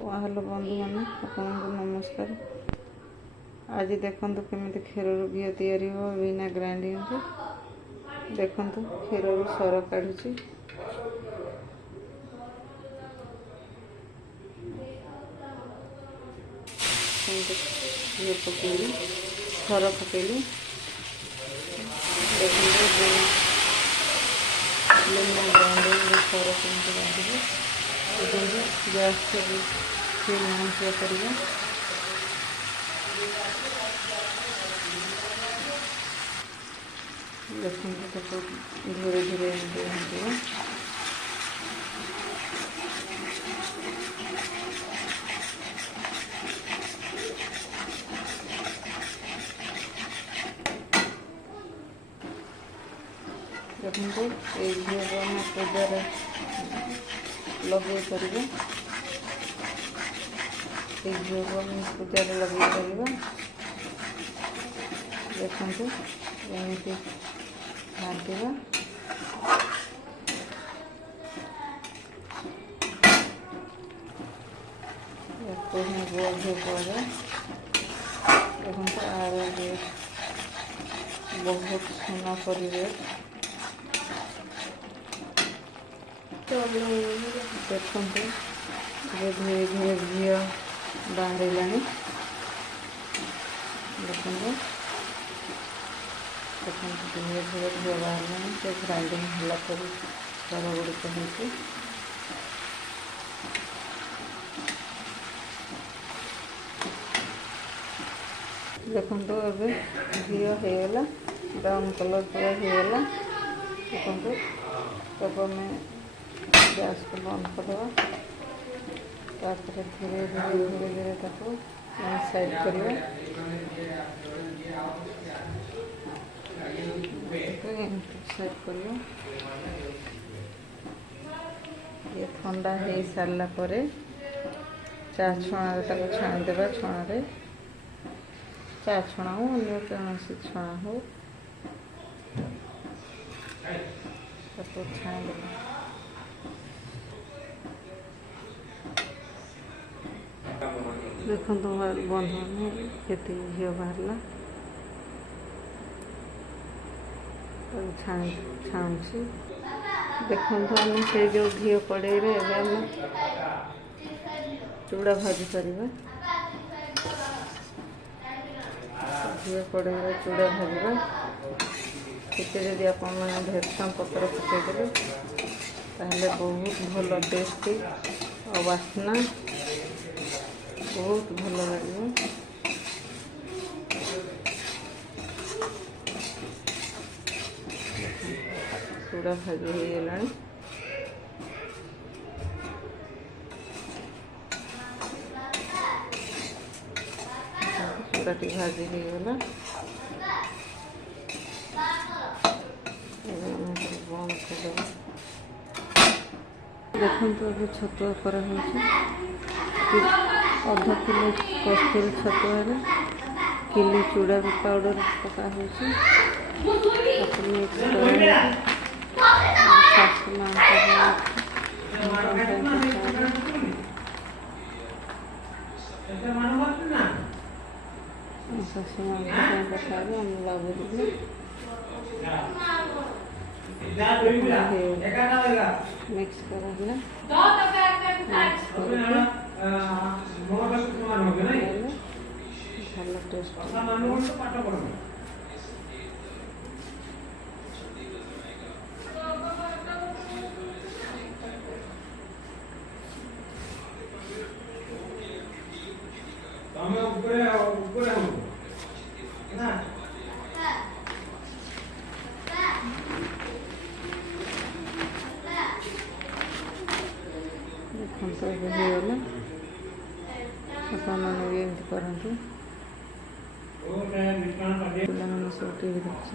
Hello बंधु मैंने आपको नमस्कार। आज देखु केमी क्षीर घी तैयारी हो बिना ग्राइंडिंग देखु क्षीर सर काढ़ुची घी पकईली सर पकईली देखते बिना ग्राइंडिंग सर केमती बांधे गैस फिर महंसिया करिए देखते धीरे धीरे भांगे देखते ये घी आम पूजार लगे पारे ये घी को आम पूजार लगे पार देखते एमती घाटा गोल घी पड़े देखते आर रेट बहुत सोना पर रेट देखते धीरे धीरे घी बाहर देखते धीरे धीरे घी बाहर से ग्राइंडिंग होला सर गुड़िक हो देखते ए घी होगला ब्राउन कलर पूरा होगला देखते तब आम गैस को बंद करवा धीरे धीरे धीरे धीरे साइड करवा साइड कर ये ठंडा हो सारा पर चा छणा छाणीदेवा छण चा छणा हो अन्य कौन छणा हो छाणीदेवा देखो बंधु के घी बाहर छाणुची देखो आम से जो घी कड़े चूड़ा भाजी पार घी कड़े चूड़ा भाजवा जब आपण भेरसम पतर पकईदे ताहले बहुत भल टेस्टी और वासना बहुत भल लगे चूड़ा भाजी हो गला चूड़ा टी भाजी हो गला बंद कर देखते अभी छतुआ करा अधा किलो कस्तूरी छतुआ किलो चूड़ा पाउडर पका मिक्स शाशु पकाए आम लगेंगे मिक्स करा भल टेस्ट देखते होगला आपने भी एमती करूँ पिला सब टीवी देखते